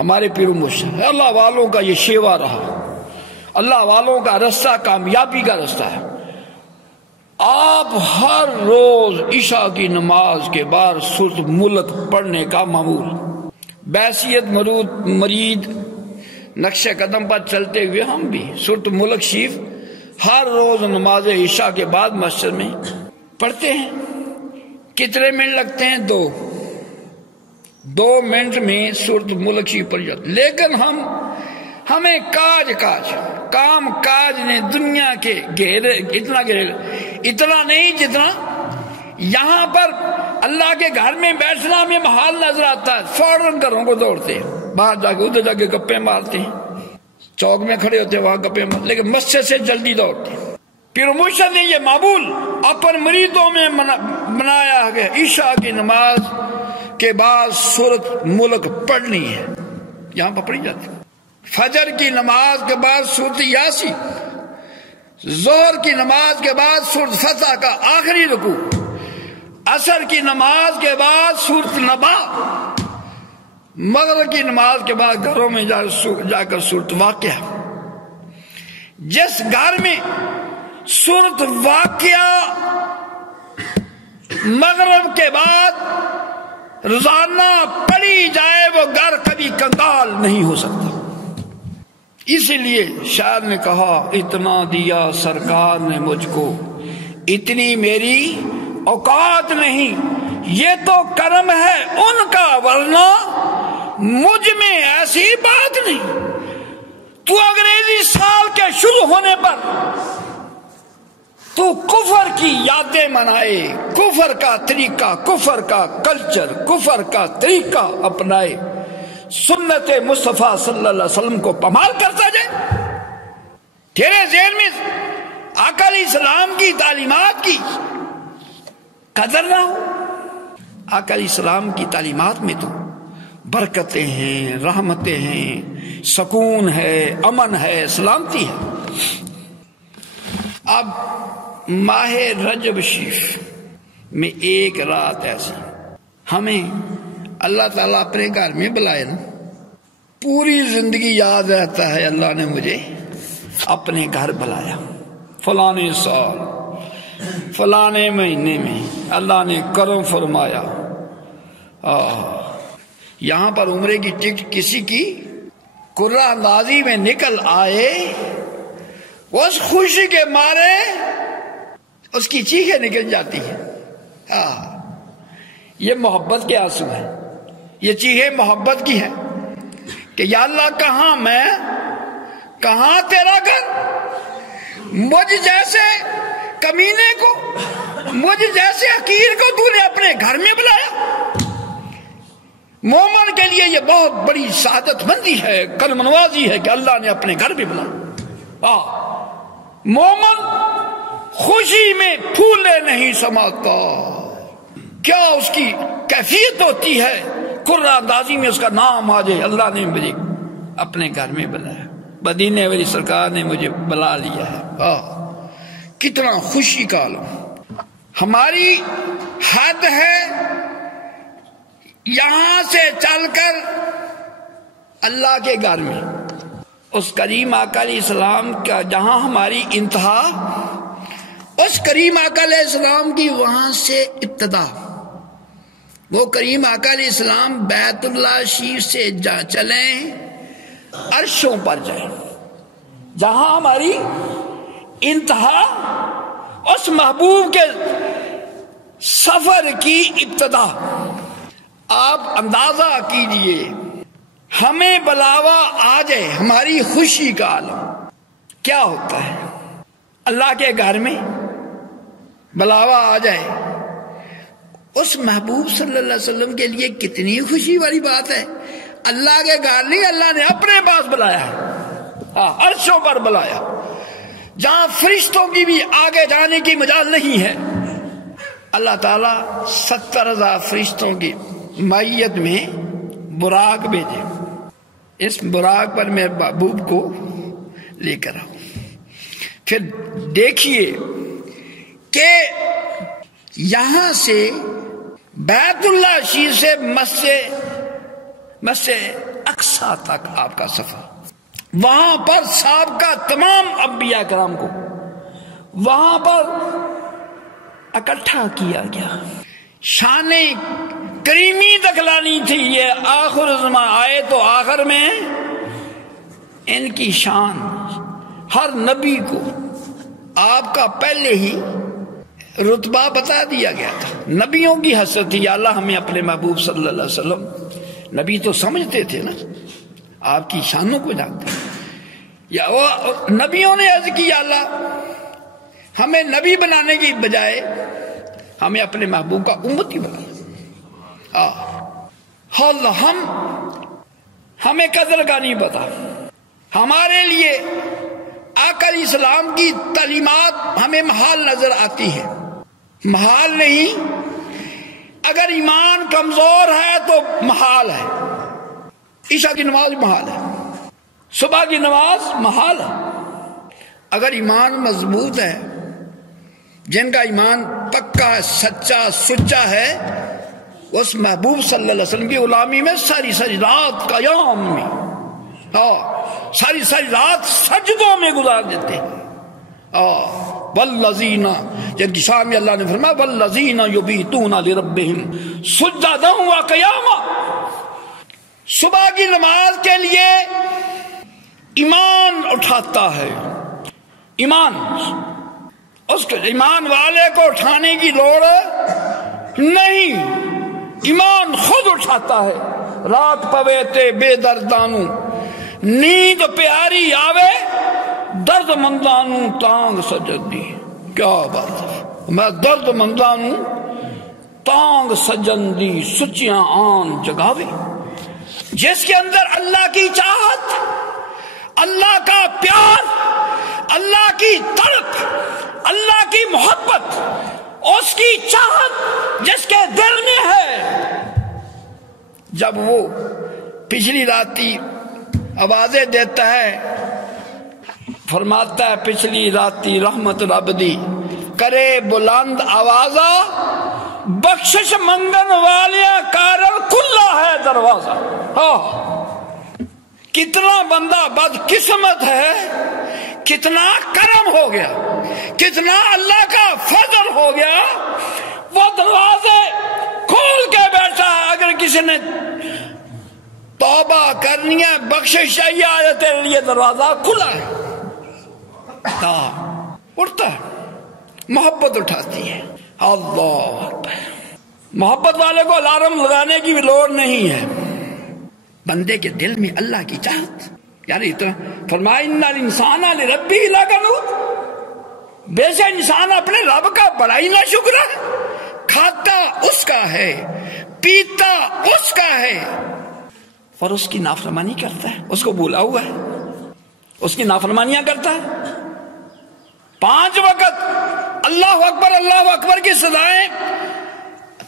ہمارے پیر و مرشد اللہ والوں کا یہ شیوا رہا، اللہ والوں کا رستہ کامیابی کا رستہ ہے۔ آپ ہر روز عشاء کی نماز کے بعد سورۃ ملک پڑھنے کا معمول، بحیثیت مرید نقش قدم پر چلتے ہوئے ہم بھی سورۃ ملک شریف ہر روز نماز عشاء کے بعد مسجد میں پڑھتے ہیں۔ کتنے منٹ لگتے ہیں؟ 2 منٹ میں سورۃ ملک شریف پڑھ جاتے، لیکن ہمیں کام کاج نے دنیا کے اتنا نہیں جتنا یہاں پر اللہ کے گھر میں بیٹھنا میں محال نظر آتا ہے۔ فوراً گھروں کو دوڑتے ہیں، باہر جا کے ادھر جا کے گپے مارتے ہیں، چوک میں کھڑے ہوتے ہیں وہاں گپے مارتے، لیکن مسجد سے جلدی دوڑتے ہیں۔ پیر مرشد نے یہ معمول اپن مریدوں میں بنایا ہے، عشاء کی نماز کے بعد سورۃ ملک پڑھنی ہے، یہاں پر پڑھی جاتی ہے۔ فجر کی نماز کے بعد سورۃ یاسین، ظہر کی نماز کے بعد سورۃ فتح کا آخری رکوع، عصر کی نماز کے بعد سورۃ نبا، مغرب کی نماز کے بعد گھروں میں جا کر سورۃ واقعہ۔ جس گھر میں سورۃ واقعہ مغرب کے بعد روزانہ پڑھی جائے وہ گھر کبھی کنگال نہیں ہو سکتا۔ اسی لیے شاعر نے کہا اتنا دیا سرکار نے مجھ کو، اتنی میری اوقات نہیں، یہ تو کرم ہے ان کا ورنہ مجھ میں ایسی بات نہیں۔ تو انگریزی سال کے شروع ہونے پر تو کفر کی یادیں منائے، کفر کا طریقہ، کفر کا کلچر، کفر کا طریقہ اپنائے، سنت مصطفیٰ صلی اللہ علیہ وسلم کو پامال کرتا جائے۔ تیرے ذہن میں آقا علیہ السلام کی تعلیمات کی قدر نہ ہو۔ آقا علیہ السلام کی تعلیمات میں تو برکتیں ہیں، رحمتیں ہیں، سکون ہے، امن ہے، سلامتی ہے۔ اب ماہ رجب شریف میں ایک رات ایسی ہمیں اللہ تعالیٰ اپنے گھر میں بلائے نا، پوری زندگی یاد رہتا ہے اللہ نے مجھے اپنے گھر بلایا، فلانے سال فلانے مہینے میں اللہ نے کرم فرمایا۔ یہاں پر عمرے کی ٹکٹ کسی کی قرہ اندازی میں نکل آئے، اس خوشی کے مارے اس کی چیخیں نکل جاتی ہیں۔ یہ محبت کے آنسو ہیں، یہ چیخیں محبت کی ہیں کہ یا اللہ کہاں میں، کہاں تیرا گھر، مجھ جیسے کمینے کو، مجھ جیسے حقیر کو تو نے اپنے گھر میں بلایا۔ مومن کے لیے یہ بہت بڑی سعادت مندی ہے، کرم نوازی ہے کہ اللہ نے اپنے گھر بھی بلایا۔ مومن خوشی میں پھولے نہیں سماتا، کیا اس کی کیفیت ہوتی ہے، قرہ اندازی میں اس کا نام آ جائے اللہ نے مجھے اپنے گھر میں بلایا، مدینے والی سرکار نے مجھے بلا لیا ہے۔ کتنا خوشی کا عالم۔ ہماری حد ہے یہاں سے چل کر اللہ کے گھر میں، اس کریم آقا علیہ السلام کا جہاں ہماری انتہا، اس کریم آقا علیہ السلام کی وہاں سے ابتدا۔ وہ کریم آقا علیہ السلام بیت اللہ شریف سے چلیں عرشوں پر جائیں، جہاں ہماری انتہا، اس محبوب کے سفر کی ابتدا۔ آپ اندازہ کیجئے ہمیں بلاوا آ جائے، ہماری خوشی کا عالم کیا ہوتا ہے۔ اللہ کے گھر میں بلاوا آ جائے، اس محبوب صلی اللہ علیہ وسلم کے لیے کتنی خوشی والی بات ہے۔ اللہ کے گھر نہیں، اللہ نے اپنے پاس بلایا ہے، عرشوں پر بلایا، جہاں فرشتوں کی بھی آگے جانے کی مجال نہیں ہے۔ اللہ تعالیٰ 70,000 فرشتوں کی معیت میں براق بھیجے، اس براق پر میں محبوب کو لے کر آؤں۔ پھر دیکھیے کہ یہاں سے بیت اللہ شریف سے مسجد اقصا تک آپ کا سفر، وہاں پر سابقہ تمام انبیاء کرام کو وہاں پر اکٹھا کیا گیا، شان کریمی دکھلانی تھی۔ یہ آخر زمان آئے تو آخر میں ان کی شان ہر نبی کو آپ کا پہلے ہی رتبہ بتا دیا گیا تھا۔ نبیوں کی حسرت تھی، یا اللہ ہمیں اپنے محبوب صلی اللہ علیہ وسلم، نبی تو سمجھتے تھے نا، آپ کی شانوں کو جانتے، یا وہ نبیوں نے عرض کی یا اللہ ہمیں نبی بنانے کی بجائے ہمیں اپنے محبوب کا امتی بنا۔ ہمیں قدر کا نہیں پتا، ہمارے لیے آقا علیہ السلام کی تعلیمات ہمیں محال نظر آتی ہے، محال نہیں، اگر ایمان کمزور ہے تو محال ہے، عشاء کی نماز محال ہے، صبح کی نماز محال ہے۔ اگر ایمان مضبوط ہے، جن کا ایمان پکا ہے، سچا سچا ہے، اس محبوب صلی اللہ علیہ وسلم کی غلامی میں ساری ساری رات قیام میں، ساری ساری رات سجدوں میں گزار دیتے ہیں۔ والذین، جن کی شان میں اللہ نے فرمایا والذین یبیتون لربہم سجدا وقیاما، صبح کی نماز کے لیے ایمان اٹھاتا ہے، ایمان، اس کے ایمان والے کو اٹھانے کی لوڑ نہیں، ایمان خود اٹھاتا ہے۔ رات پویتے بے دردانو، نیند پیاری آوے درد مندانو تانگ سجد دی۔ کیا بات ہے، میں درد مندانو تانگ سجن دی سچیاں آن جگاوے۔ جس کے اندر اللہ کی چاہت، اللہ کا پیار، اللہ کی تڑپ، اللہ کی محبت، اس کی چاہت جس کے دل میں ہے، جب وہ پچھلی راتی آوازیں دیتا ہے، فرماتا ہے پچھلی راتی رحمت رب دی کرے بلند آوازہ، بخشش منگن والیاں کارن کھلا ہے دروازہ۔ کتنا بندہ بدقسمت ہے، کتنا کرم ہو گیا، کتنا اللہ کا فضل ہو گیا، وہ دروازے کھول کے بیٹھا ہے۔ اگر کسی نے توبہ کرنی ہے، بخشش چاہیے، آج تیرے لیے دروازہ کھلا ہے۔ اٹھتا ہے، محبت اٹھاتی ہے۔ اللہ اکبر، محبت والے کو الارم لگانے کی بھی لوڑ نہیں ہے، بندے کے دل میں اللہ کی چاہت، یعنی فرمایا ان الانسان لربہ لکنود، بے شک انسان اپنے رب کا بڑا ہی ناشکر ہے، کھاتا اس کا ہے، پیتا اس کا ہے، اور اس کی نافرمانی کرتا ہے، اس کو بھولا ہوا ہے، اس کی نافرمانیاں کرتا ہے۔ 5 وقت اللہ اکبر کی صدائیں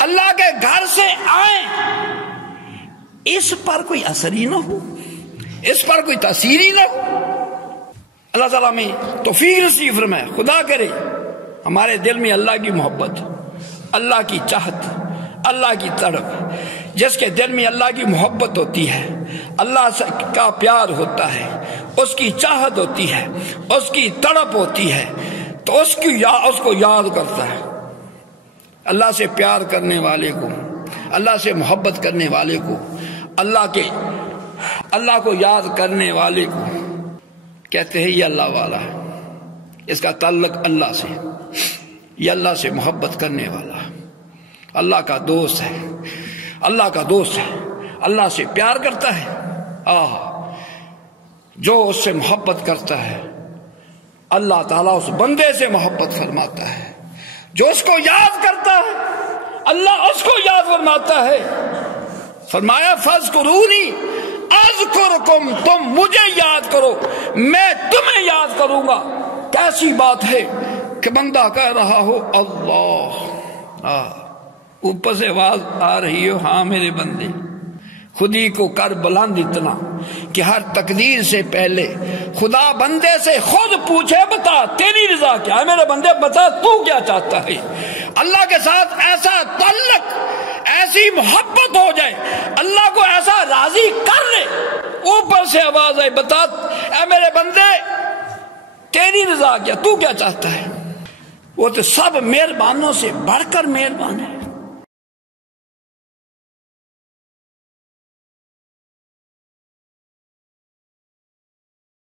اللہ کے گھر سے آئیں، اس پر کوئی اثر ہی نہ ہو، اس پر کوئی تاثیر ہی نہ ہو۔ اللہ تعالیٰ میں توفیق نصیب فرمائے۔ خدا کرے ہمارے دل میں اللہ کی محبت، اللہ کی چاہت، اللہ کی تڑپ، جس کے دل میں اللہ کی محبت ہوتی ہے، اللہ کا پیار ہوتا ہے، اس کی چاہت ہوتی ہے، اس کی تڑپ ہوتی ہے، تو اس کو یاد کرتا ہے۔ اللہ سے پیار کرنے والے کو، اللہ سے محبت کرنے والے کو، اللہ کو یاد کرنے والے کو کہتے ہیں یہ اللہ والا ہے، اس کا تعلق اللہ سے، یہ اللہ سے محبت کرنے والا، اللہ کا دوست ہے، اللہ کا دوست ہے، اللہ سے پیار کرتا ہے۔ جو اس سے محبت کرتا ہے، اللہ تعالیٰ اس بندے سے محبت فرماتا ہے۔ جو اس کو یاد کرتا ہے، اللہ اس کو یاد فرماتا ہے۔ فرمایا فاذکرونی اذکرکم، تم مجھے یاد کرو میں تمہیں یاد کروں گا۔ کیسی بات ہے کہ بندہ کہہ رہا ہو اللہ، اوپر سے آواز آ رہی ہو ہاں میرے بندے، خود ہی کو کر بلند اتنا کہ ہر تقدیر سے پہلے خدا بندے سے خود پوچھے بتا تیری رضا کیا ہے، میرے بندے بتا تو کیا چاہتا ہے۔ اللہ کے ساتھ ایسا تعلق، ایسی محبت ہو جائے، اللہ کو ایسا راضی کر لے سے آواز آئی بتا اے میرے بندے تیری رضا کیا، تو کیا چاہتا ہے؟ وہ تو سب مہربانوں سے بڑھ کر مہربان ہے۔